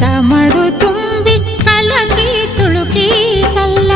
ಗಂಧದ ಮಡು ತುಂಬಿ ಕಲಕಿ ತುಳುಕೀತಲ್ಲ.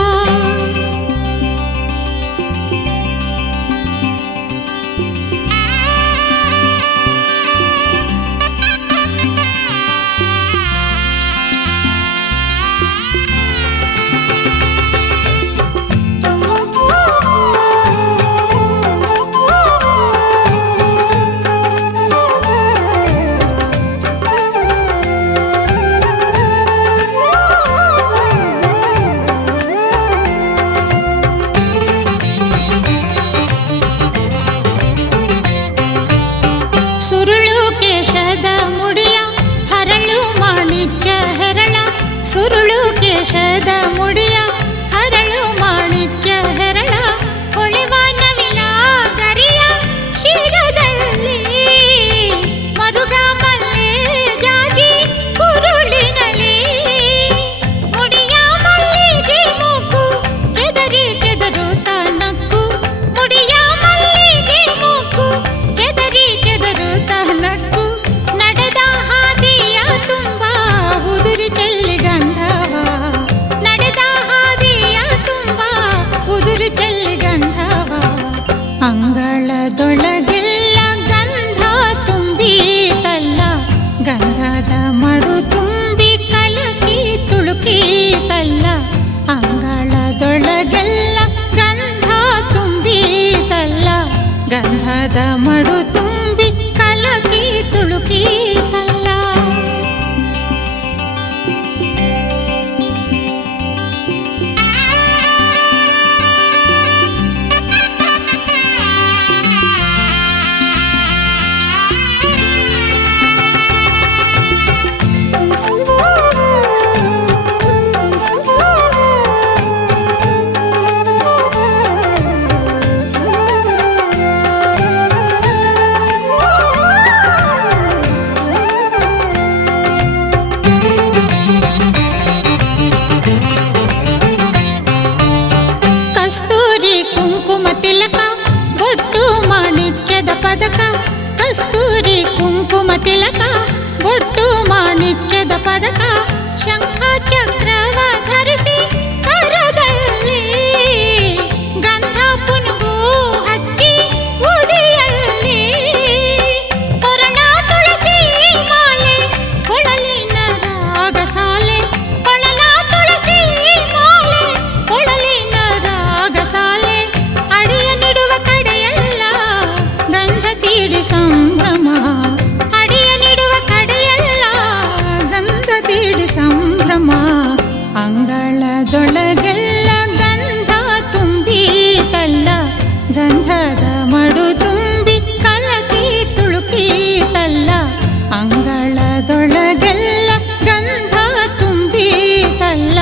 ಸುರುಳು ಕೇಶದ ಮುಡಿಯ ಹರಳು ಮಾಣಿಕ್ಯ ಹೆರಳ, ಸುರುಳು ಕೇಶದ ಮುಡಿಯ ಹರಳು ಮಾಣಿಕ್ಯ ಹೆರಳ, ಹೊಳೆವ ನವಿಲ ಗರಿಯ ಶಿರದಲ್ಲಿ ಮರುಗ ಮಲ್ಲೆ ಜಾಜಿ ಕುರುಳಿನಲಿ, ಮುಡಿಯ ಮಲ್ಲಿಗೆ ಮೂಕು ಕೆದರಿ ಕೆದರುತ್ತ ನಕ್ಕು, ಮುಡಿಯ ಮಲ್ಲಿಗೆ ಮೂಕು ಕೆದರಿ ಕೆದರುತ್ತ ನಕ್ಕು, ನಡೆದ ಹಾದಿಯ ತುಂಬ ಉದುರಿ ಚೆಲ್ಲಿ ಗಂಧವ, ನಡೆದ ಹಾದಿಯ ತುಂಬ ಉದುರಿ ಚೆಲ್ಲಿ ಗಂಧವ, ಅಂಗಳದೊಳಗೆಲ್ಲ ಗಂಧ ತುಂಬೀತಲ್ಲ, ಗಂಧದ ಮಡು ತುಂಬಿ ಕಲಕಿ ತುಳುಕೀತಲ್ಲ, ಅಂಗಳದೊಳಗೆಲ್ಲ ಗಂಧ ತುಂಬೀತಲ್ಲ, ಗಂಧದ ಮಡು ತುಂಬಿ ಕಲಕಿ ತುಳುಕೀತಲ್ಲ. ಕಸ್ತೂರಿ ಕುಂಕುಮ ತಿಲಕ ಬೊಟ್ಟು ಮಾಣಿಕ್ಯದ ಪದಕ, ಕಸ್ತೂರಿ ಕುಂಕುಮ ತಿಲಕ ಬೊಟ್ಟು ಮಾಣಿಕ್ಯದ ಪದಕ, ಶಂಖ ಚಕ್ರವ ಧರಿಸಿ ಕರದಲ್ಲಿ ಗಂಧ ಪುನುಗು ಹಚ್ಚಿ ಉಡಿಯಲ್ಲಿ, ಕೊರಳ ತುಳಸಿ ಮಾಲೆ ಕೊಳಲಿನ ರಾಗಸಾಲೆ, ಕೊಳಲ ತುಳಸಿ ಮಾಲೆ ಕೊಳಲಿನ ರಾಗಸಾಲೆ, ಅಡಿಯ ನಿಡುವ ಕಡೆಯಲ್ಲ ಗಂಧ ತೀಡಿ ಸಂಭ್ರಮ, ಅಡಿಯ ನಿಡುವ ಕಡೆಯಲ್ಲ ಗಂಧ ತೀಡಿ ಸಂಭ್ರಮ, ಅಂಗಳದೊಳಗೆಲ್ಲ ಗಂಧ ತುಂಬೀತಲ್ಲ, ಗಂಧದ ಮಡು ತುಂಬಿ ಕಲಕಿ ತುಳುಕೀತಲ್ಲ, ಅಂಗಳದೊಳಗೆಲ್ಲ ಗಂಧ ತುಂಬೀತಲ್ಲ,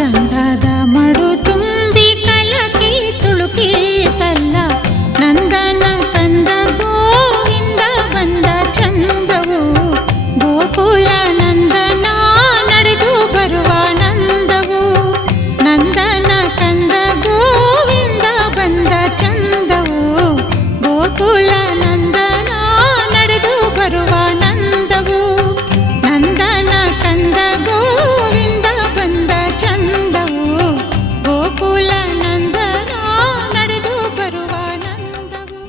ಗಂಧದ ಮಡು ತುಂಬಿ ಕಲಕಿ ತುಳುಕೀತಲ್ಲ, ನಂದನ ಕಂದ ಗೋವಿಂದ ಬಂದ ಚಂದವು, ಗೋಕುಲ ನಂದನ ನಡೆದು ಬರುವ ನಂದವು, ನಂದನ ಕಂದ ಗೋವಿಂದ ಬಂದ ಚಂದವು, ಗೋಕುಲ ನಂದನ ನಡೆದು ಬರುವ ನಂದವು, ನಂದನ ಕಂದ ಗೋವಿಂದ ಬಂದ ಚಂದವು, ಗೋಕುಲ ನಂದನ ನಡೆದು ಬರುವ ನಂದವು.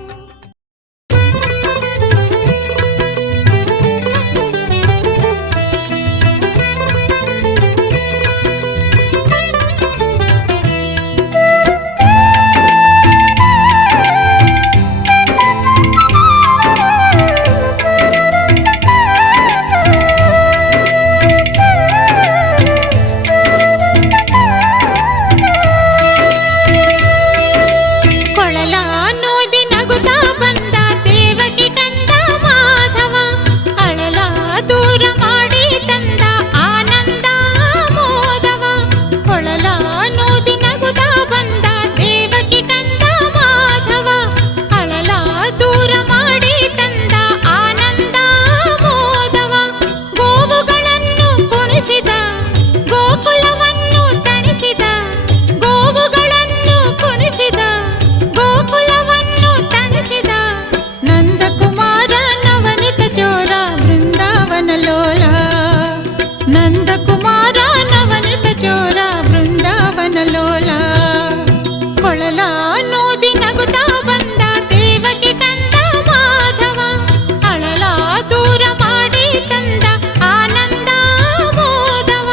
ಕೊಳಲ ನೋದಿ ನಗುತ್ತಾ ಬಂದ ದೇವಕಿ ಕಂದ ಮಾಧವ, ಅಳಲ ದೂರ ಮಾಡಿ ತಂದ ಆನಂದ ಮೋದವ, ಕೊಳಲ ನೋದಿ ನಗುತ್ತಾ ಬಂದ ದೇವಕಿ ಕಂದ ಮಾಧವ, ಅಳಲ ದೂರ ಮಾಡಿ ತಂದ ಆನಂದ ಮೋದವ, ಗೋವುಗಳನ್ನು ಕುಣಿಸಿದ ಗೋಕುಲವನ್ನು ತಣಿಸಿದ, ಗೋವುಗಳನ್ನು ಕುಣಿಸಿದ ಗೋಕುಲವನ್ನು ತಣಿಸಿದ, ನಂದಕುಮಾರ ನವನಿತ ಚೋರ ಬೃಂದಾವನ ಲೋಲ, ನಂದಕುಮಾರ ನವನಿತ ಚೋರ ಬೃಂದಾವನ ಲೋಲ ಕೊಳಲ ನೋದಿ ನಗುತ್ತಾ ಬಂದ ದೇವಕಿ ಕಂದ ಮಾಧವ ಅಳಲ ದೂರ ಮಾಡಿ ತಂದ ಆನಂದ ಮೋದವ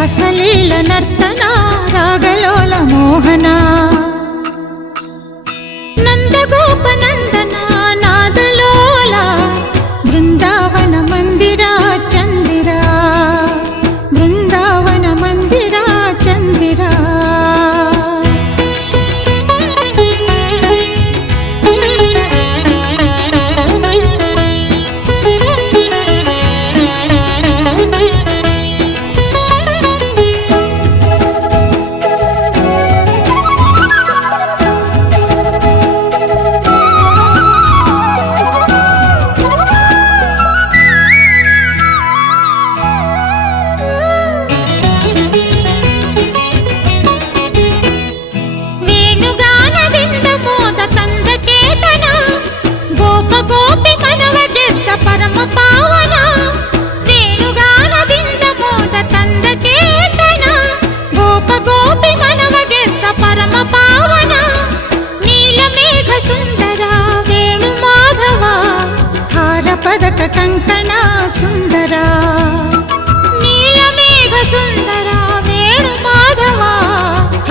ರಾಸಲೀಲ ನರ್ತನ ರಾಗಲೋಲ ಮೋಹನ ನಂದಗೋಪ ನಂದನ ನಾದಲೋಲ ಬೃಂದಾವನ ಮಂದಿರ ಚಂದಿರ ಬೃಂದಾವನ ಮಂದಿರ ಚಂದಿರ ಪದಕ ಕಂಕಣ ಸುಂದರ ನೀಲಮೇಘ ಸುಂದರ ವೇಣು ಮಾಧವ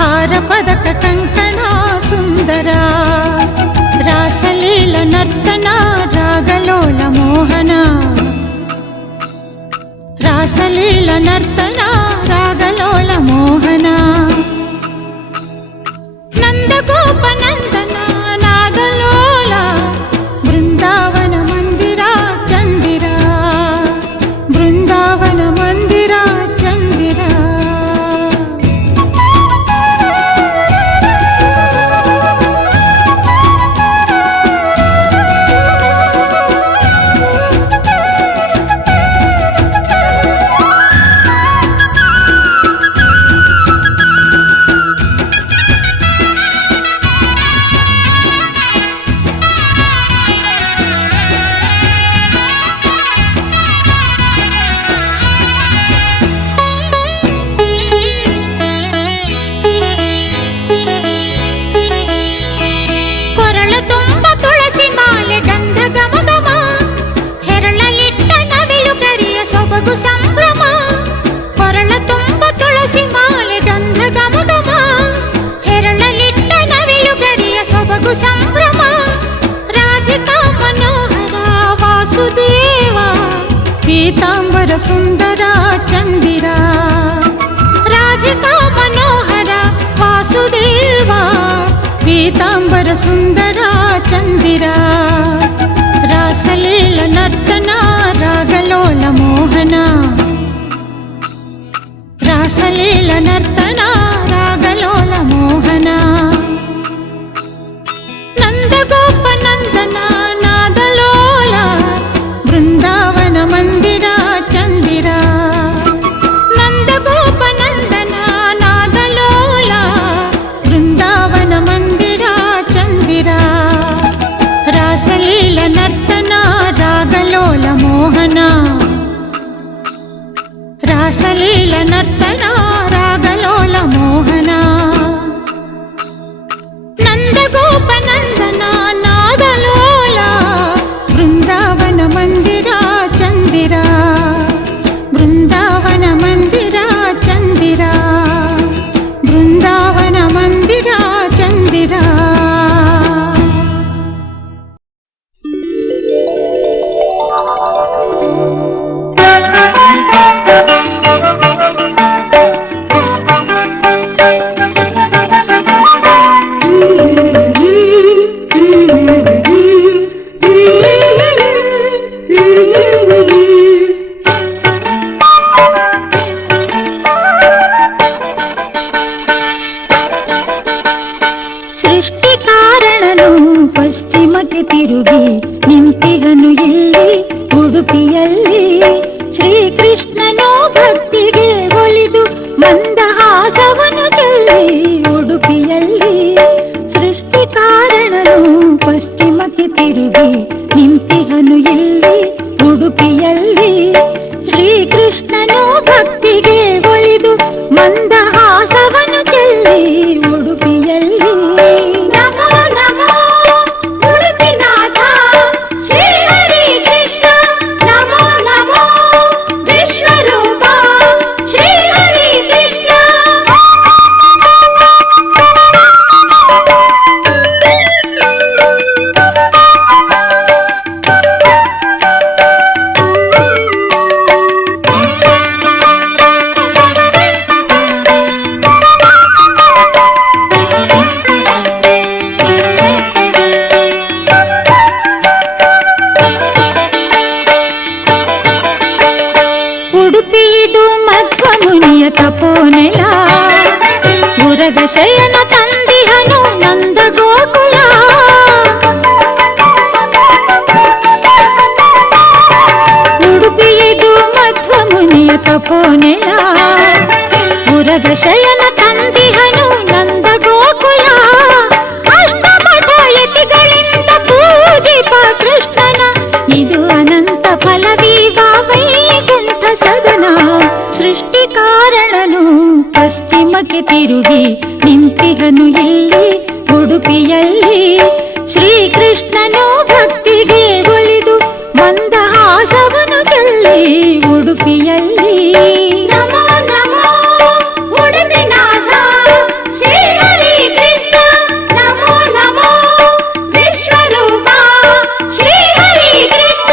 ಹಾರ ಪದಕ ಕಂಕಣ ಸುಂದರ ರಾಸಲೀಲ ನರ್ತನ ರಾಗಲೋಲ ಮೋಹನ ರಾಸಲೀಲ ನರ್ತನ ರಾಗಲೋಲ ಮೋಹನ ನಂದಗೋಪ ನಂದನ ನಾದಲೋಲ ಬೃಂದಾವನ ಮಂದಿರ ಚಂದಿರ ಬೃಂದಾವನ ಮಂದಿರ ಚಂದಿರ ಸಂಭ್ರಮ ಕೊರಳ ತುಂಬ ತುಳಸಿ ಮಾಲೆ ಗಂಧ ಗಮ ಗಮ ಹೆರಳಲಿಟ್ಟ ನವಿಲು ಗರಿಯ ಸೊಬಗು ಸಂಭ್ರಮ ರಾಧಿಕಾ ಮನೋಹರ ವಾಸುದೇವ ಪೀತಾಂಬರ ಸುಂದರ ಚಂದಿರ ರಾಧಿಕಾ ಮನೋಹರ ವಾಸುದೇವ ಪೀತಾಂಬರ ಸುಂದರ ಚಂದಿರ ರಾಸಲೀಲ ನರ್ತನ ರಾಗಲೋಲ ಮೋಹನ ರಾಸಲೀಲ ನರ್ತನ ರಾಗಲೋಲ ಮೋಹನ ನಂದಗೋಪ ನಂದನ ನಾದಲೋಲ ಬೃಂದಾವನ ಮಂದಿರ ಚಂದಿರ ನಂದಗೋಪ ನಂದನ ನಾದಲೋಲ ಬೃಂದಾವನ ಮಂದಿರ ಚಂದಿರ ರಾಸಲೀಲ ನರ್ತನ ರಾಗಲೋಲ ಮೋಹನ ರಾಸಲೀಲ ನರ್ತನ ಉರಗಶಯನ ತಂದಿಹನು ನಂದ ಗೋಕುಲ. ಉಡುಪಿಯಿದು ಮಧ್ವ ಮುನಿಯ ತಪೋನೆಲ. ಉರಗಶಯನ ತಂದಿಹನು ನಂದ ಗೋಕುಲ. ಅಷ್ಟಮಠ ಯತಿಗಳಿಂದ ಪೂಜಿಪ ಕೃಷ್ಣನ. ಇದು ಅನಂತ ಫಲವೀವ ವೈಕುಂಠ ಸದನ. ಸೃಷ್ಟಿ ಕಾರಣನು ಪಶ್ಚಿಮಕ್ಕೆ ತಿರುಗಿ ನಿಂತಿಹನು ಇಲ್ಲಿ ಉಡುಪಿಯಲ್ಲಿ. ಶ್ರೀಕೃಷ್ಣನು ಭಕ್ತಿಗೆ ಒಲಿದು ಮಂದಹಾಸವನು ಚೆಲ್ಲಿ ಉಡುಪಿಯಲ್ಲಿ. ನಮೋ ನಮೋ ಉಡುಪಿನಾಥ ಶ್ರೀ ಹರಿ ಕೃಷ್ಣ. ನಮೋ ನಮೋ ವಿಶ್ವರೂಪ ಶ್ರೀ ಹರಿ ಕೃಷ್ಣ.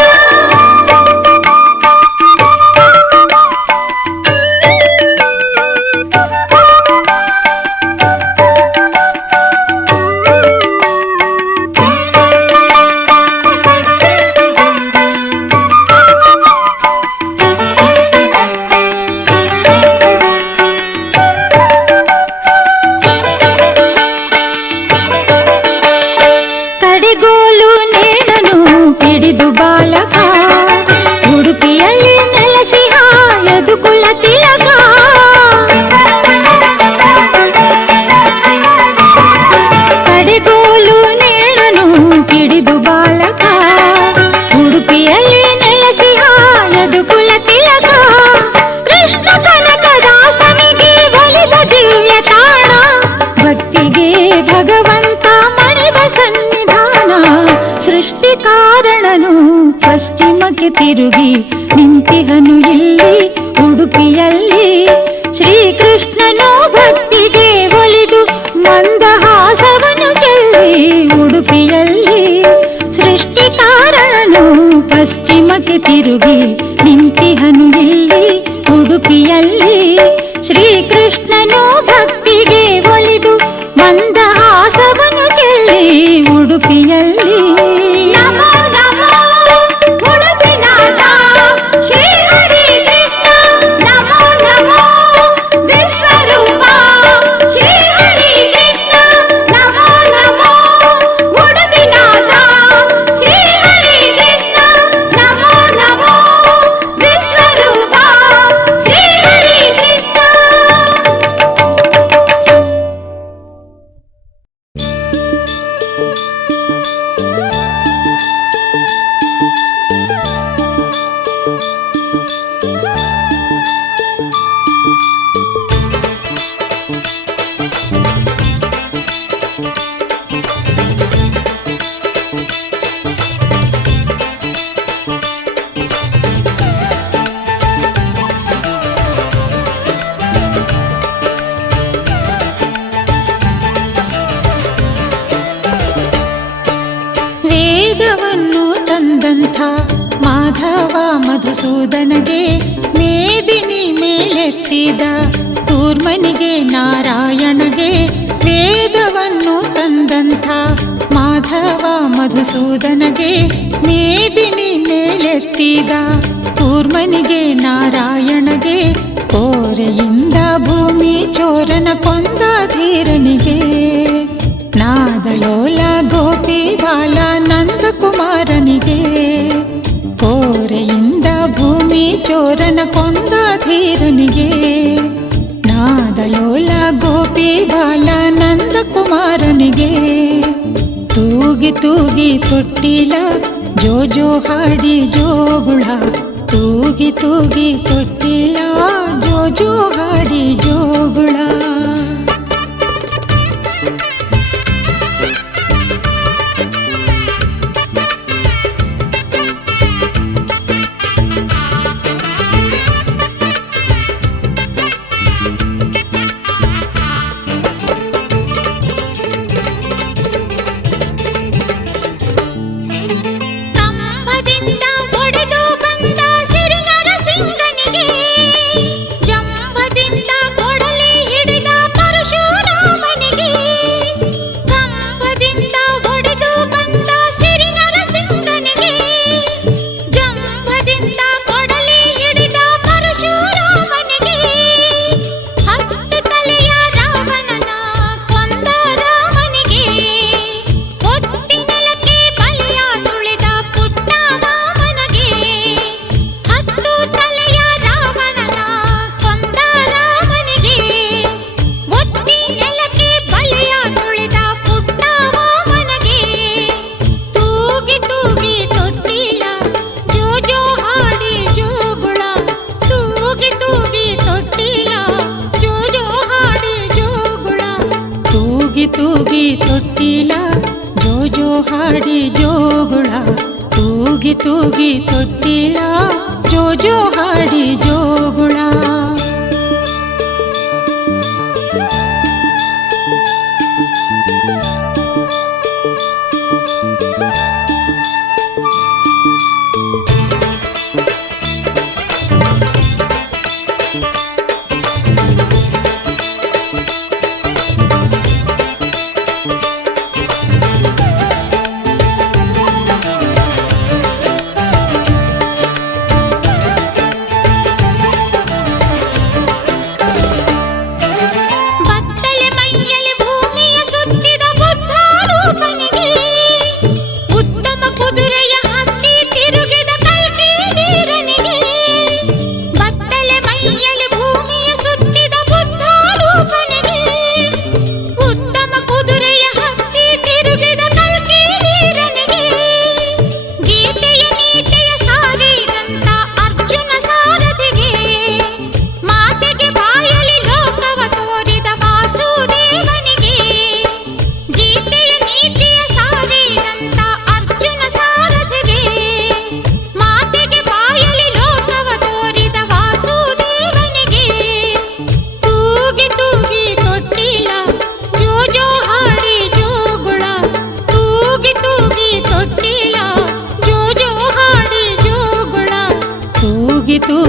ಕಡೆಗೋಲು ನೇಣನು ಹಿಡಿದು ಬಾಲಕ. ಉಡುಪಿಯಲ್ಲಿ ನೆಲೆಸಿಹ ಯದುಕುಲ ತಿಲಕ. ಕಡೆಗೋಲು ನೇಣನು ಹಿಡಿದು ಬಾಲಕ. ಉಡುಪಿಯಲ್ಲಿ ನೆಲೆಸಿಹ ಯದುಕುಲ ತಿಲಕ. ಕೃಷ್ಣ ಕನಕದಾಸನಿಗೆ ಒಲಿದ ದಿವ್ಯ ತಾಣ. ಭಕ್ತಿಗೆ ಭಗವಂತ ಮಣಿವ ಸನ್ನಿಧಾನ. ಸೃಷ್ಟಿ ಕಾರಣನು ಪಶ್ಚಿಮಕ್ಕೆ ತಿರುಗಿ ನಿಂತಿಹನು ಇಲ್ಲಿ ಉಡುಪಿಯಲ್ಲಿ. ಶ್ರೀಕೃಷ್ಣನು ಭಕ್ತಿಗೆ ಒಲಿದು ಮಂದಹಾಸವನು ಚೆಲ್ಲಿ ಉಡುಪಿಯಲ್ಲಿ. ಸೃಷ್ಟಿ ಕಾರಣನು ಪಶ್ಚಿಮಕ್ಕೆ ತಿರುಗಿ ನಿಂತಿಹನು ಇಲ್ಲಿ ಉಡುಪಿಯಲ್ಲಿ. ಶ್ರೀಕೃಷ್ಣನು ಭಕ್ತಿಗೆ ಒಲಿದು ಮಂದಹಾಸವನು ಚೆಲ್ಲಿ ಉಡುಪಿಯಲ್ಲಿ. ನಮೋ ನಮೋ ಉಡುಪಿನಾಥ ಶ್ರೀ ಹರಿ ಕೃಷ್ಣ. ನಮೋ ನಮೋ ವಿಶ್ವರೂಪ ಶ್ರೀ ಹರಿ ಕೃಷ್ಣ. ನಮೋ ನಮೋ ಉಡುಪಿನಾಥ ಶ್ರೀ ಹರಿ ಕೃಷ್ಣ. ನಮೋ ನಮೋ ವಿಶ್ವರೂಪ ಶ್ರೀ ಹರಿ ಕೃಷ್ಣ. ವೇದವನ್ನು ತಂದಂಥ ಮಾಧವ ಮಧುಸೂದನಗೆ ಮೇದಿನಿ ಮೇಲೆತ್ತಿದ ಕೂರ್ಮನಿಗೆ ನಾರಾಯಣಗೆ. ವೇದವನ್ನು ತಂದಂಥ ಮಾಧವ ಮಧುಸೂದನಗೆ ಮೇದಿನಿ ಮೇಲೆತ್ತಿದ ಕೂರ್ಮನಿಗೆ ನಾರಾಯಣಗೆ. ಕೋರೆಯಿಂದ ಭೂಮಿ ಚೋರನ ಕೊಂದ ಧೀರನಿಗೆ. ನಾದಲೋಲ ಗೋಪಿ ಬಾಲ ನಂದಕುಮಾರನಿಗೆ. ಕೋರೆಯಿಂದ ಭೂಮಿ ಚೋರನ ಕೊಂದ ಧೀರನಿಗೆ. ನಾದಲೋಲ ಗೋಪಿ ಬಾಲ ನಂದಕುಮಾರನಿಗೆ. ತೂಗಿ ತೂಗಿ ತೊಟ್ಟಿಲ ಜೋ ಜೋ ಹಾಡಿ ಜೋಗುಳ. ತೂಗಿ ತೂಗಿ ತೊಟ್ಟಿಲ ಜೋ ಜೋ ಹಾಡಿ ಜೋಗುಳ. ಕಂಬದಿಂದ ಒಡೆದು ಬಂದ ಸಿರಿ ನರಸಿಂಗನಿಗೆ. ಜಂಬದಿಂದ ತೂಗಿ ತೊಟ್ಟಿಲ ಜೋ ಜೋ ಹಾಡಿ ಜೋಗುಳ ತೂಗಿ ತೂಗಿ ತೊಟ್ಟಿಲ ಜೋ ಜೋ ಹಾಡಿ ಜೋಗುಳ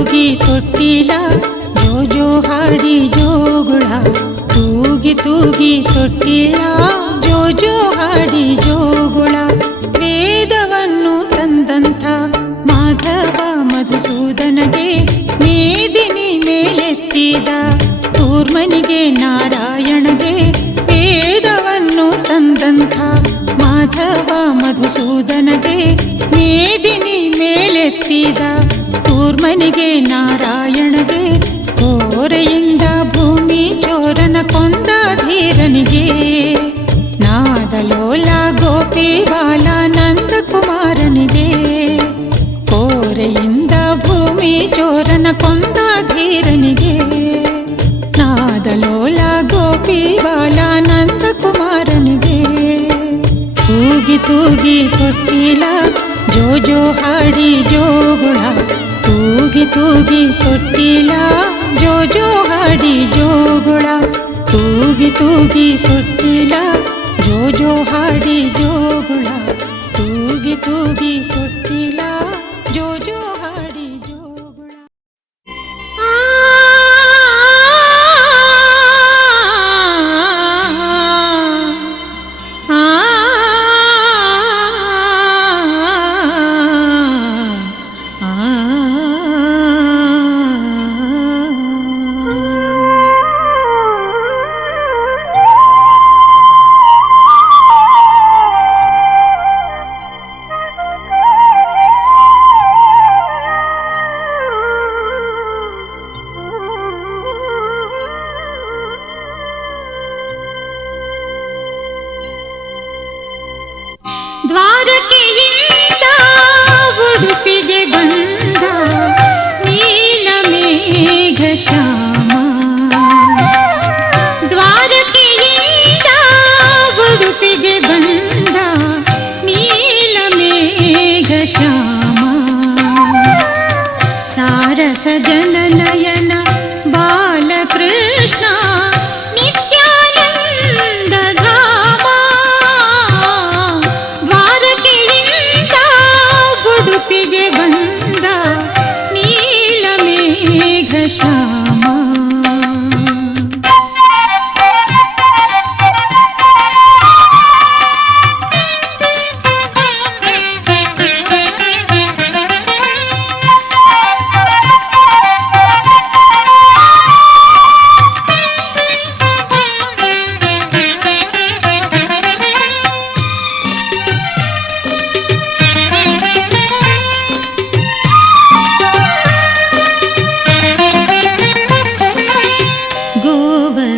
ತೂಗಿ ತೊಟ್ಟಿಲ ಜೋ ಜೋ ಹಾಡಿ ಜೋಗುಳ ತೂಗಿ ತೂಗಿ ತೊಟ್ಟಿಲ ಜೋ ಜೋ ಹಾಡಿ ಜೋಗುಳ ವೇದವನ್ನು ತಂದಂಥ ಮಾಧವ ಮಧುಸೂದನಗೆ ಮೇದಿನಿ ಮೇಲೆತ್ತಿದ ಕೂರ್ಮನಿಗೆ ನಾರಾಯಣಗೆ ವೇದವನ್ನು ತಂದಂಥ ಮಾಧವ ಮಧುಸೂದನಗೆ ಮೇದಿನಿ ಮೇಲೆತ್ತಿದ ಕೂರ್ಮನಿಗೆ ನಾರಾಯಣಗೆ ಕೋರೆಯಿಂದ ಭೂಮಿ ಚೋರನ ಕೊಂದ ಧೀರನಿಗೆ ನಾದಲೋಲ ಗೋಪಿ ಬಾಲ ನಂದಕುಮಾರನಿಗೆ ಕೋರೆಯಿಂದ ಭೂಮಿ ಚೋರನ ಕೊಂದ ಧೀರನಿಗೆ ನಾದಲೋಲ ಗೋಪಿ ಬಾಲ ನಂದಕುಮಾರನಿಗೆ ತೂಗಿ ತೂಗಿ ತೊಟ್ಟಿಲ ಜೋ ಜೋ ಹಾಡಿ ಜೋಗುಳ ತೂಗಿ ತೂಗಿ ತೊಟ್ಟಿಲ ಜೋ ಜೋ ಹಾಡಿ ಜೋಗುಳ ತೂಗಿ ತೂಗಿ ತೊಟ್ಟಿಲ ಜೋ ಜೋ ಹಾಡಿ ಜೋಗುಳ ತೂಗಿ ತೂಗಿ ತೊಟ್ಟಿಲ ಜೋ ಜೋ ಹಾಡಿ ಜೋಗುಳ ದ್ವಾರಕೆಯಿಂದ ಉಡುಪಿಗೆ ಬಂದ ನೀಲಮೇಘ ಶ್ಯಾಮ ದ್ವಾರಕೆಯಿಂದ ಉಡುಪಿಗೆ ಬಂದ ನೀಲಮೇಘ ಶ್ಯಾಮ ಸಾರಸ ಜನನಯನ ಬಾಲಕೃಷ್ಣ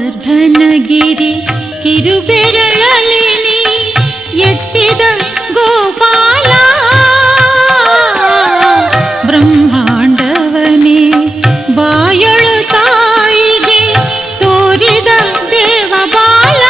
ಗೋವರ್ಧನಗಿರಿ ಕಿರುಬೆರಳಲಿ ಎತ್ತಿದ ಗೋಪಾಲ ಬ್ರಹ್ಮಾಂಡವನೇ ಬಾಯಳು ತಾಯಿಗೆ ತೋರಿದ ದೇವಬಾಲ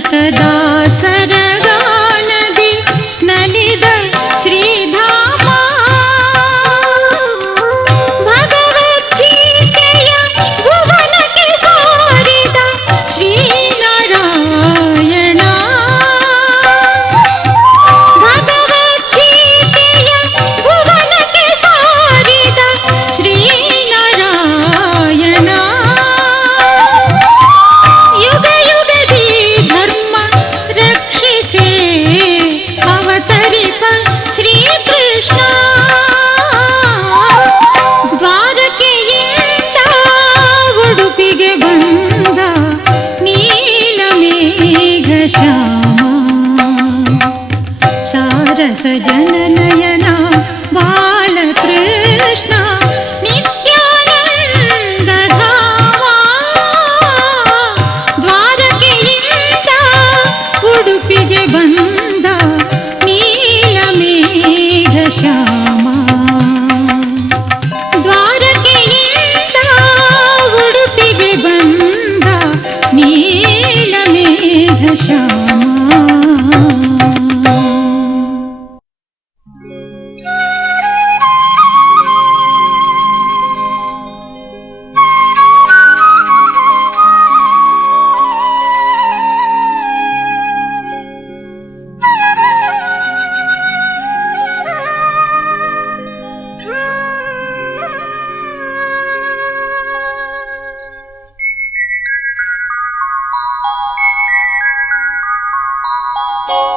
ಕನಕದಾಸರ ಗಾನದಿ ನಲಿದ ಶ್ರೀಧಾಮ ಭಗವದ್ಗೀತೆಯ ಭುವನಕ್ಕೆ ಸಾರಿದ ಶ್ರೀನಾರಾಯಣ ಭಗವದ್ಗೀತೆಯ ಭುವನಕ್ಕೆ ಸಾರಿದ ಶ್ರೀನಾರಾಯಣ ಯುಗ ಯುಗದಿ ಧರ್ಮ ರಕ್ಷಿಸೇ ಅವತರಿಪ ಶ್ರೀಕೃಷ್ಣ ದ್ವಾರಕೆಯಿಂದ ಉಡುಪಿಗೆ ಬಂದ ನೀಲಮೇಘ ಶ್ಯಾಮ ಸಾರಸ ಜನನಯನ ಬಾಲಕೃಷ್ಣ ನಿತ್ಯಾನಂದ ಧಾಮ ದ್ವಾರಕೆಯಿಂದ ಉಡುಪಿಗೆ ಬಂದ ನೀಲಮೇಘ ಶ್ಯಾಮ ದ್ವಾರಕೆಯಿಂದ ಉಡುಪಿಗೆ ಬಂದ ನೀಲಮೇಘ ಶ್ಯಾಮ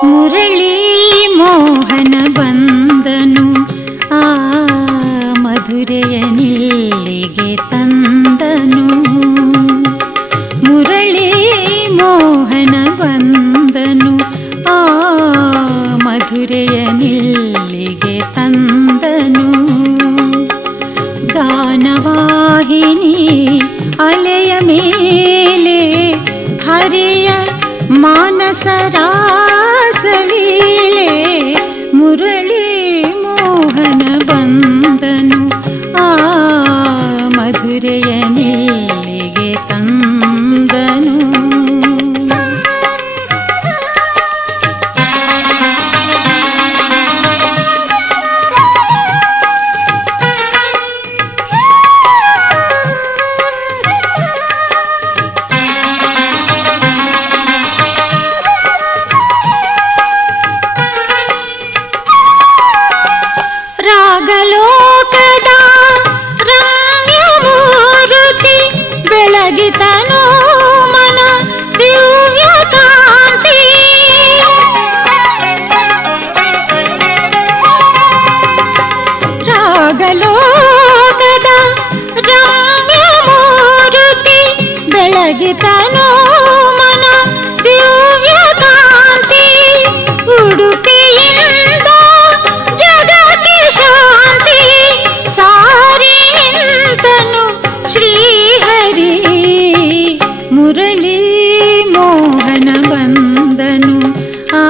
ಮುರಳಿ ಮೋಹನ ಬಂದನು ಆ ಮಧುರೆಯ ನಿಲ್ಲಿಗೆ ತಂದನು ಮುರಳಿ ಮೋಹನ ಬಂದನು ಆ ಮಧುರೆಯ ನಿಲ್ಲಿಗೆ ತಂದನು ಗಾನವಾಹಿನಿ ಅಲೆಯ ಮೇಲೆ ಹರಿಯ ಮಾನಸ ರಾಸಲೀಲೆ ಮುರಳಿ ಮೋಹನ ಬಂದನು ಆ ಮಧುರೆಯ ನಿಲ್ಲಿಗೆ ತಂದನು ರಾಗಲೋಕದ ರಮ್ಯಮೂರ್ತಿ ಬೆಳಗಿತನು ಮನ ದಿವ್ಯ ಕಾಂತಿ ರಾಗಲೋಕದ ರಮ್ಯಮೂರ್ತಿ ಬೆಳಗಿತನು ಮನ ದಿವ್ಯ ಕಾಂತಿ ಉಡುಪಿಯಿಂದ ಜಗಕ್ಕೆ ಶಾಂತಿ ಸಾರಿ ನಿಂತನು ಶ್ರೀಹರಿ ಮುರಳಿ ಮೋಹನ ಬಂದನು ಆ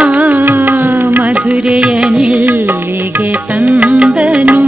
ಮಧುರೆಯ ನಿಲ್ಲಿಗೆ ತಂದನು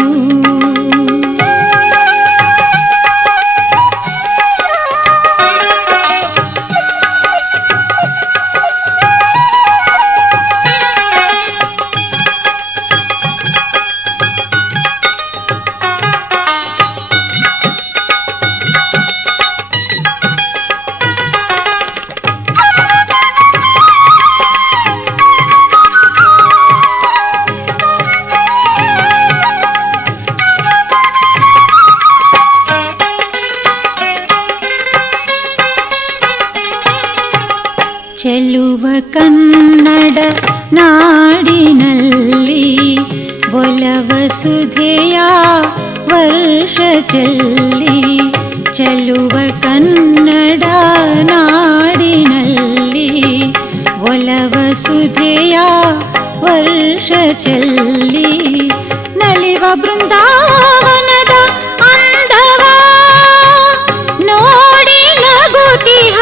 ಚೆಲುವ ಕನ್ನಡ ನಾಡಿನಲ್ಲಿ ಒಲವ ಸುಧೆಯ ವರ್ಷ ಚೆಲ್ಲಿ ಚೆಲುವ ಕನ್ನಡ ನಾಡಿನಲ್ಲಿ ಒಲವ ಸುಧೆಯ ವರ್ಷ ಚೆಲ್ಲಿ ನಲಿವ ಬೃಂದಾವನದ ಅಂದವ ನೋಡಿ ನಗುತಿಹ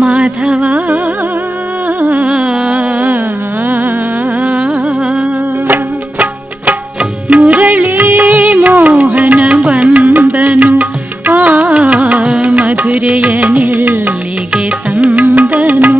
ಮಾಧವ ಮುರಳಿ ಮೋಹನ ಬಂದನು ಆ ಮಧುರೆಯ ನಿಲ್ಲಿಗೆ ತಂದನು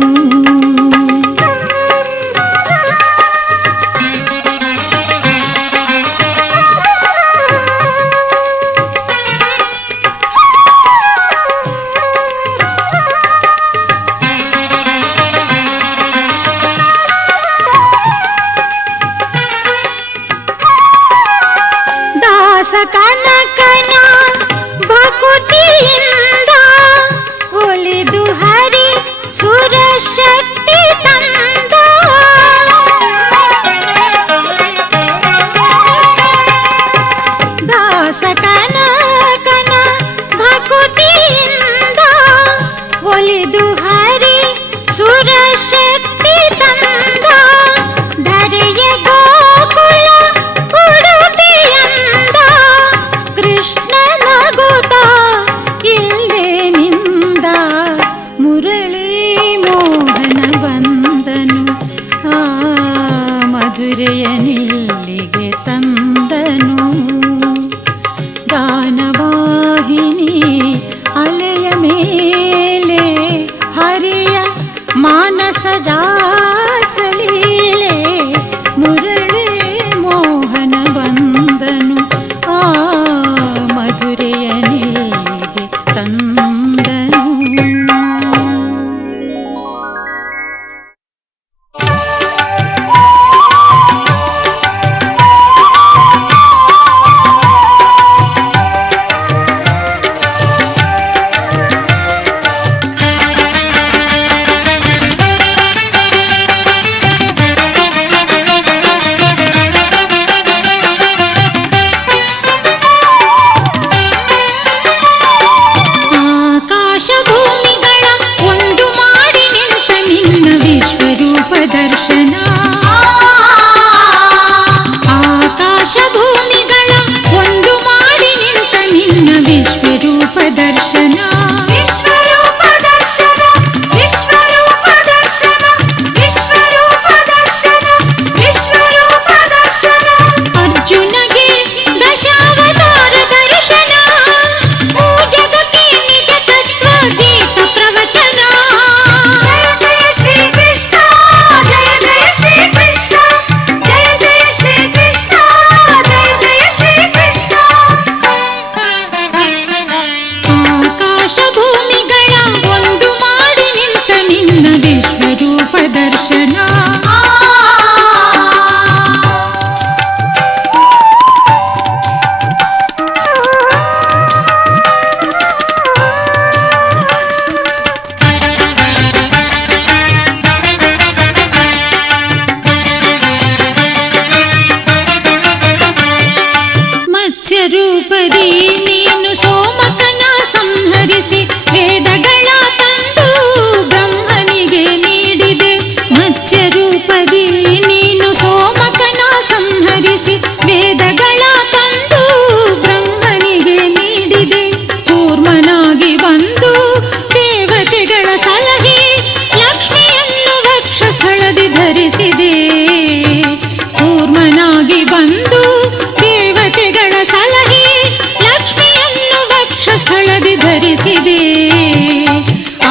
ವಿಶ್ವರೂಪ ದರ್ಶನ ವಿಶ್ವರೂಪ ದರ್ಶನ ವಿಶ್ವರೂಪ ದರ್ಶನ ವಿಶ್ವರೂಪ ದರ್ಶನ ವಿಶ್ವರೂಪ ದರ್ಶನ ಅರ್ಜುನಗೆ ದಶಾವತಾರ ದರ್ಶನ ಓ ಜಗಕ್ಕೆ ನಿಜ ತತ್ವ ಗೀತ ಪ್ರವಚನ ಜಯ ಜಯ ಶ್ರೀ ಕೃಷ್ಣ ಜಯ ಜಯ ಶ್ರೀ ಕೃಷ್ಣ ಜಯ ಜಯ ಶ್ರೀ ಕೃಷ್ಣ ಜಯ ಜಯ ಶ್ರೀ ಕೃಷ್ಣ ಆಕಾಶ ಭೂಮಿಗಳ ಒಂದು ಮಾಡಿ ನಿಂತ ನಿನ್ನ ವಿಶ್ವರೂಪ ದರ್ಶನ ಮತ್ಸ್ಯ ರೂಪದಿ ನೀನು ಸೋಮಕನ ಸಂಹರಿಸಿ ವೇದಗಳ ತಂದು ಬ್ರಹ್ಮನಿಗೆ ನೀಡಿದೆ ಮತ್ಸ್ಯ ರೂಪದಿ ನೀನು ಸೋಮಕನ ಸಂಹರಿಸಿ ವೇದಗಳ ತಂದು ಬ್ರಹ್ಮನಿಗೆ ನೀಡಿದೆ ಕೂರ್ಮನಾಗಿ ಬಂದು ದೇವತೆಗಳ ಸಲಹೆ ಲಕ್ಷ್ಮಿಯನ್ನು ವಕ್ಷಸ್ಥಳದಿ ಧರಿಸಿದೆ ಕೂರ್ಮನಾಗಿ ಬಂದು ದೇವತೆಗಳ ಸಲಹೆ ಲಕ್ಷ್ಮಿಯನ್ನು ವಕ್ಷಸ್ಥಳದಿ ಧರಿಸಿದೆ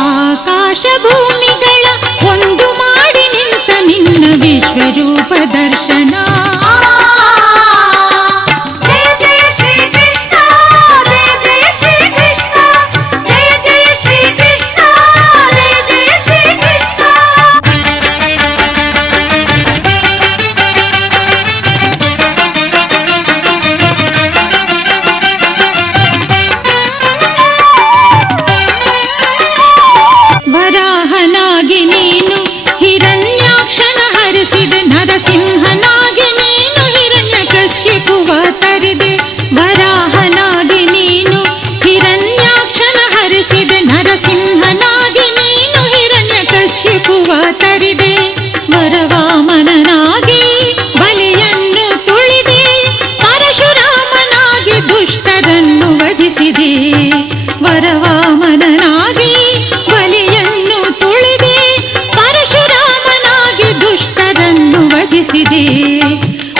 ಆಕಾಶ ಭೂಮಿಗಳ ಒಂದು ಮಾಡಿ ನಿಂತ ನಿನ್ನ ವಿಶ್ವರೂಪ ದರ್ಶನ ಜಯ ಜಯ ಶ್ರೀ ಕೃಷ್ಣ ಜಯ ಜಯ ಶ್ರೀ ಕೃಷ್ಣ ಜಯ ಜಯ ಶ್ರೀ ಕೃಷ್ಣ ಜಯ ಜಯ ಶ್ರೀ ಕೃಷ್ಣ ವರಾಹನಾಗಿ ನೀನು ಹಿರಣ್ಯಾಕ್ಷನ ಹರಿಸಿದೆ ನರಸಿಂಹನಾಗಿ ನೀನು ಹಿರಣ್ಯಕಶ್ಯಪುವ ತರಿದೆ ವರಾಹನಾಗಿ ನೀನು ಹಿರಣ್ಯಾಕ್ಷನ ಹರಿಸಿದೆ ನರಸಿಂಹನಾಗಿ ನೀನು ಹಿರಣ್ಯಕಶ್ಯಪುವ ತರಿದೆ ವರವಾಮನನಾಗಿ ಬಲಿಯನ್ನು ತುಳಿದೆ ಪರಶುರಾಮನಾಗಿ ದುಷ್ಟರನ್ನು ವಧಿಸಿದೆ ವರವಾಮನನಾಗಿ ಬಲಿಯನ್ನು ತುಳಿದೆ ಪರಶುರಾಮನಾಗಿ ದುಷ್ಟರನ್ನು ವಧಿಸಿದೆ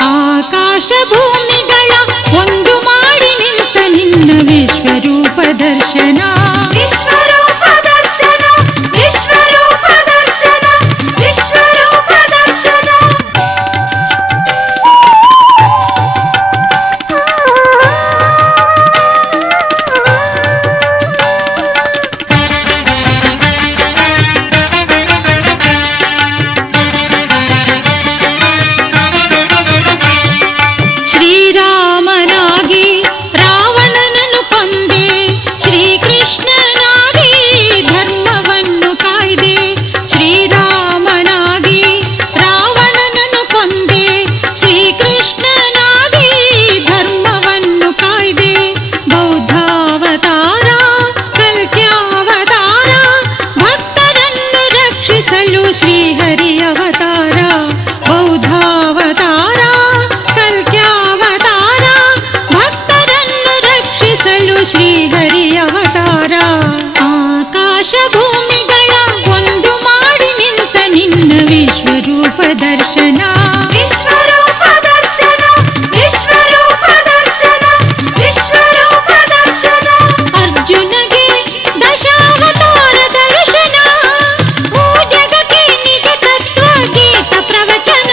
ಆಕಾಶ ಭೂಮಿಗಳ ಒಂದು ಮಾಡಿ ನಿಂತ ನಿನ್ನ ವಿಶ್ವರೂಪ ದರ್ಶನ ವಿಶ್ವರೂಪ ದರ್ಶನ ವಿಶ್ವರೂಪ ದರ್ಶನ ವಿಶ್ವರೂಪ ದರ್ಶನ ಶ್ರೀರಾಮನಾಗಿ ರಾವಣನನ್ನು ಕೊಂದೆ ಶ್ರೀಕೃಷ್ಣನಾಗಿ ಧರ್ಮವನ್ನು ಕಾಯ್ದೆ ಶ್ರೀರಾಮನಾಗಿ ರಾವಣನನ್ನು ಕೊಂದೆ ಶ್ರೀಕೃಷ್ಣನಾಗಿ ಧರ್ಮವನ್ನು ಕಾಯ್ದೆ ಬೌದ್ಧಾವತಾರ ಕಲ್ಕ್ಯಾವತಾರ ಭಕ್ತರನ್ನು ರಕ್ಷಿಸಲು ಶ್ರೀಹರಿ ಅವತಾರ ಬೌದ್ಧಾವತಾರ ಕಲ್ಕ್ಯಾವತಾರ ಭಕ್ತರನ್ನು ರಕ್ಷಿಸಲು ಶ್ರೀಹರಿ ಅವತಾರ ಆಕಾಶ ಭೂಮಿಗಳ ಒಂದು ಮಾಡಿ ನಿಂತ ನಿನ್ನ ವಿಶ್ವರೂಪ ದರ್ಶನ ವಿಶ್ವರೂಪ ದರ್ಶನ ವಿಶ್ವರೂಪ ದರ್ಶನ ವಿಶ್ವರೂಪ ದರ್ಶನ ಅರ್ಜುನಗೆ ದಶಾವತಾರ ದರ್ಶನ ಓ ಜಗಕ್ಕೆ ನಿಜ ತತ್ವ ಗೀತ ಪ್ರವಚನ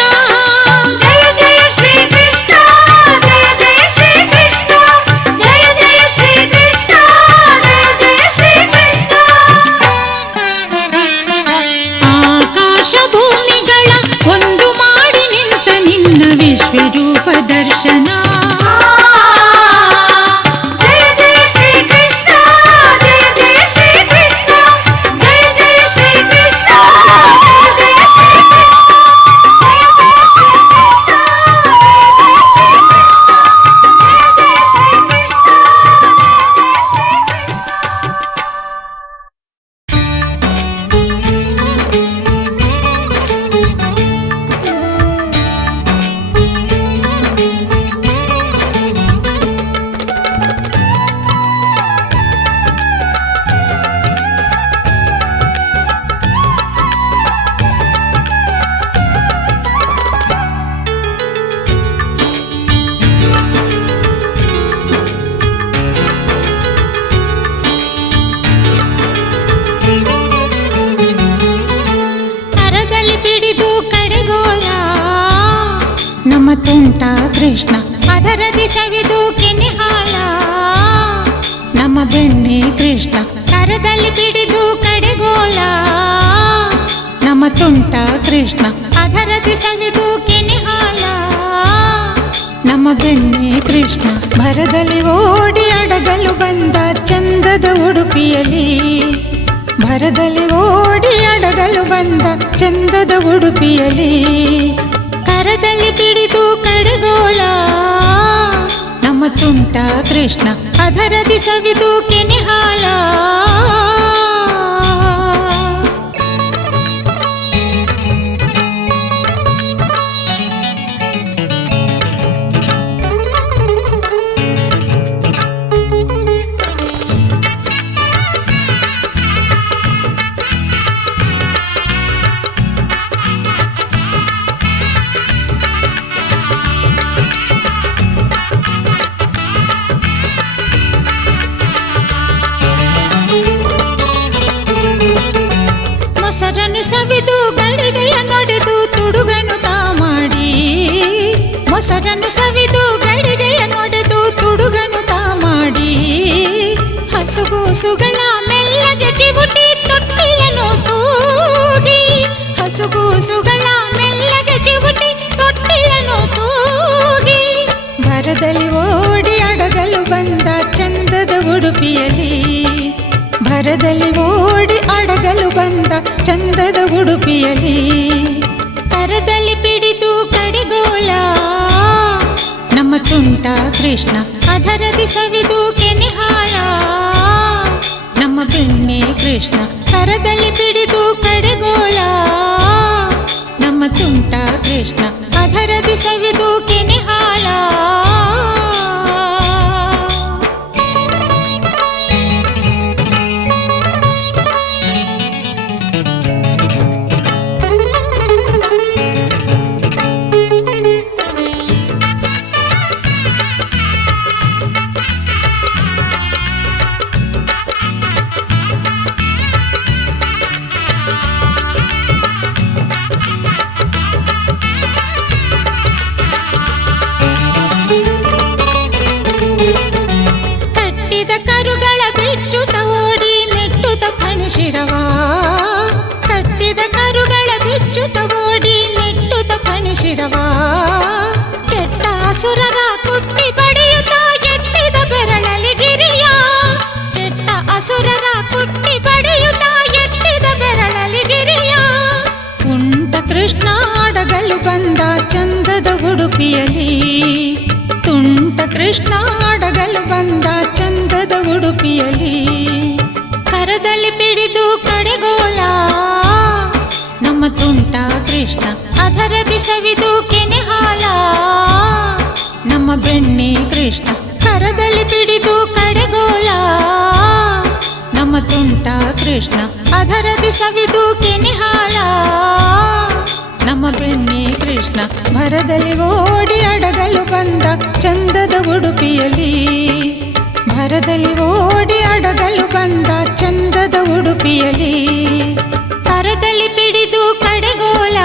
ಜಯ ಜಯ ಶ್ರೀ ಕೃಷ್ಣ ಜಯ ಜಯ ಶ್ರೀ ಕೃಷ್ಣ ಜಯ ಜಯ ಶ್ರೀ ಕೃಷ್ಣ ಜಯ ಜಯ ಶ್ರೀ ಕೃಷ್ಣ ತುಂಟ ಕೃಷ್ಣ ಅದರದಿ ಸವಿದು ಕೆನೆ ಹಾಲ. ನಮ್ಮ ಬೆಣ್ಣೆ ಕೃಷ್ಣ ಕರದಲ್ಲಿ ಬಿಡಿದು ಕಡೆಗೋಲ. ನಮ್ಮ ತುಂಟ ಕೃಷ್ಣ ಅದರದಿ ಸವಿದು ಕೆನೆ ಹಾಲ. ನಮ್ಮ ಬೆಣ್ಣೆ ಕೃಷ್ಣ ಭರದಲ್ಲಿ ಓಡಿ ಅಡಗಲು ಬಂದ ಚಂದದ ಉಡುಪಿಯಲಿ. ಭರದಲ್ಲಿ ಓಡಿ ಅಡಗಲು ಬಂದ ಚಂದದ ಉಡುಪಿಯಲಿ. ಕರದಲ್ಲಿ ಬಿಡಿದು ಕಡೆಗೋಲ. ನಮ್ಮ ತುಂಟ ಕೃಷ್ಣ ಅದರದಿ ಸವಿದು ಕೆನೆ ಹಾಲ. ಮೊಸರನ್ನು ಸವಿದು ಗಡಿಗೆಯ ನಡೆದು ತುಡುಗನು ತಾ ಮಾಡಿ. ಮೊಸರನ್ನು ಸವಿದು ಗಡಿಗೆಯ ನಡೆದು ತುಡುಗನು ತಾ ಮಾಡಿ. ಹಸುಗೂಸುಗಳ ಮೆಲ್ಲಗೆ ಚಿವುಟಿ ತೊಟ್ಟಿಲನು ತೂಗಿ. ಹಸುಗೂಸುಗಳ ಮೆಲ್ಲಗೆ ಚಿವುಟಿ ತೊಟ್ಟಿಲನು ತೂಗಿ. ಭರದಲ್ಲಿ ಓಡಿ ಅಡಗಲು ಬಂದ ಚಂದದ ಉಡುಪಿಯಲಿ. ಭರದಲ್ಲಿ ಓಡಿ ಅಡಗಲು ಬಂದ ಚಂದದ ಉಡುಪಿಯಲಿ. ಕರದಲ್ಲಿ ಬಿಡಿದು ಕಡೆಗೋಲ. ನಮ್ಮ ತುಂಟ ಕೃಷ್ಣ ಅದರದಿ ಸವಿದು ಕೆನೆ ಹಾಲ. ನಮ್ಮ ಬೆಣ್ಣೆ ಕೃಷ್ಣ ಕರದಲ್ಲಿ ಬಿಡಿದು ಕಡೆಗೋಲ. ನಮ್ಮ ತುಂಟ ಕೃಷ್ಣ ಅದರದಿ ಸವಿದು ಕೆನೆ ಹಾಲ. ಕಟ್ಟಿದ ಕರುಗಳ ಬಿಚ್ಚುತ್ತ ಓಡಿ ಮೆಟ್ಟುತ್ತ ಫಣಿಸಿರವ. ಕಟ್ಟಿದ ಕರುಗಳ ಬಿಚ್ಚುತ್ತ ಓಡಿ ಮೆಟ್ಟುತ್ತ ಫಣಿಸಿರವ. ಕೆಟ್ಟ ಅಸುರರ ಕುಟ್ಟಿ ಬಡಿಯುತ್ತ ಎತ್ತಿದ ಬೆರಳಲಿ ಗಿರಿಯ. ಕೆಟ್ಟ ಅಸುರರ ಕುಟ್ಟಿ ಬಡಿಯುತ್ತ ಎತ್ತಿದ ಬೆರಳಲಿ ಗಿರಿಯ. ತುಂಟ ಕೃಷ್ಣ ಅಡಗಲು ಬಂದ ಚಂದದ ಉಡುಪಿಯಲಿ. ತುಂಟ ಕೃಷ್ಣ ಅಡಗಲು ಬಂದ ಚಂದದ ಉಡುಪಿಯಲಿ. ಕರದಲ್ಲಿ ಬಿಡಿದು ಕಡೆಗೋಲ. ನಮ್ಮ ತುಂಟ ಕೃಷ್ಣ ಅದರದಿ ಸವಿದು ಕೆನೆ ಹಾಲ. ನಮ್ಮ ಬೆಣ್ಣೆ ಕೃಷ್ಣ ಕರದಲ್ಲಿ ಬಿಡಿದು ಕಡೆಗೋಲ. ನಮ್ಮ ತುಂಟ ಕೃಷ್ಣ ಅದರದಿ ಸವಿದು ಕೆನೆ ಹಾಲ. ನಮ್ಮ ಬೆಣ್ಣೆ ಕೃಷ್ಣ ಭರದಲ್ಲಿ ಓಡಿ ಅಡಗಲು ಬಂದ ಚಂದದ ಉಡುಪಿಯಲಿ. ಭರದಲ್ಲಿ ಓಡಿ ಅಡಗಲು ಬಂದ ಚಂದದ ಉಡುಪಿಯಲಿ. ಕರದಲ್ಲಿ ಬಿಡಿದು ಕಡೆಗೋಲ.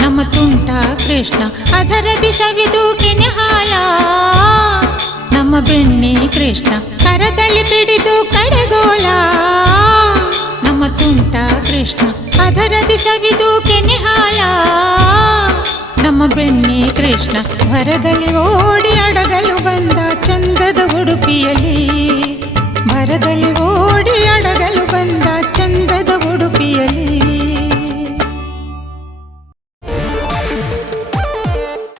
ನಮ್ಮ ತುಂಟ ಕೃಷ್ಣ ಅದರದಿ ಸವಿದು ಕೆನೆ ಹಾಲ. ನಮ್ಮ ಬೆಣ್ಣೆ ಕೃಷ್ಣ ಕರದಲ್ಲಿ ಬಿಡಿದು ಕಡೆಗೋಲ. ನಮ್ಮ ತುಂಟ ಕೃಷ್ಣ ಅದರದಿ ಸವಿದು ಕೆನೆ ಹಾಲ. ನಮ್ಮ ಬೆಣ್ಣೆ ಕೃಷ್ಣ ಭರದಲ್ಲಿ ಓಡಿ ಅಡಗಲು ಬಂದ ಚಂದದ ಉಡುಪಿಯಲಿ. ಭರದಲ್ಲಿ